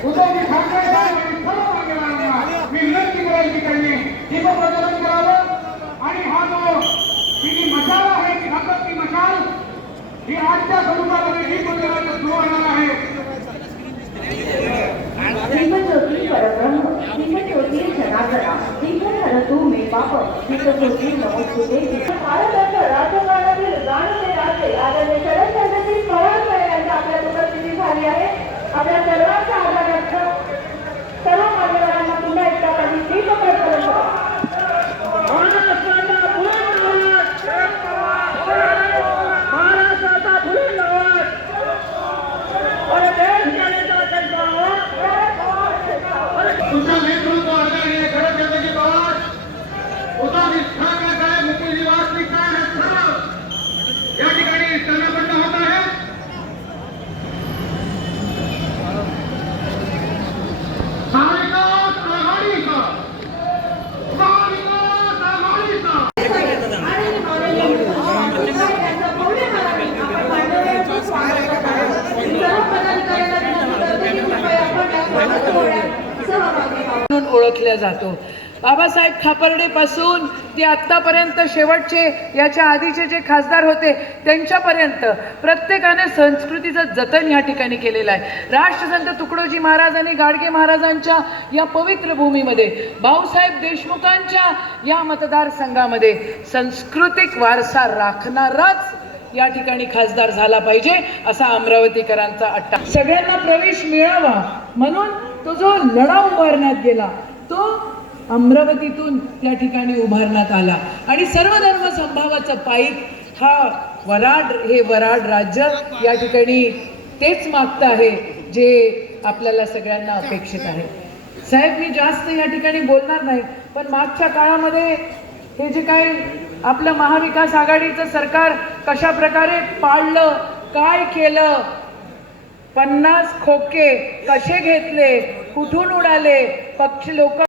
उद्धवजी ठाकरे साहेब आणि सर्व मान्यवरांना मी विनंती करायची त्यांनी त्यांनी दीपप्रज्वलन करावं आणि हा जो ही जी मशाल आहे ती सतत ती मशाल ही आजच्या स्वरूपामध्ये दीपप्रज्वलन सुरू होणार आहे. दीपज्योती परब्रह्म दीपज्योती जनार्दना दीपहरतु राजकारणातील जाणते राहते आदरणीय ओळखला जातो. बाबासाहेब खापर्डेपासून ते आत्तापर्यंत शेवटचे याच्या आधीचे जे खासदार होते त्यांच्यापर्यंत प्रत्येकाने संस्कृतीचं जतन या ठिकाणी केलेलं आहे. राष्ट्रसंत तुकडोजी महाराज आणि गाडगे महाराजांच्या या पवित्र भूमीमध्ये भाऊसाहेब देशमुखांच्या या मतदारसंघामध्ये सांस्कृतिक वारसा राखणाराच या ठिकाणी खासदार झाला पाहिजे असा अमरावतीकरांचा अट्टा. सगळ्यांना प्रवेश मिळावा म्हणून तो जो लढा उभारण्यात गेला तो अमरावतीतून त्या ठिकाणी उभारण्यात आला. आणि सर्व धर्म संभावाचा पाईक हा वराड हे वराड राज्य या ठिकाणी तेच मागतं आहे जे आपल्याला सगळ्यांना अपेक्षित आहे. साहेब मी जास्त या ठिकाणी बोलणार नाही पण मागच्या काळामध्ये हे जे काय आपलं महाविकास आघाडीचं सरकार कशा प्रकारे पाळलं काय केलं पन्नास खोके कसे घेतले? कुठून उडाले? पक्ष लोक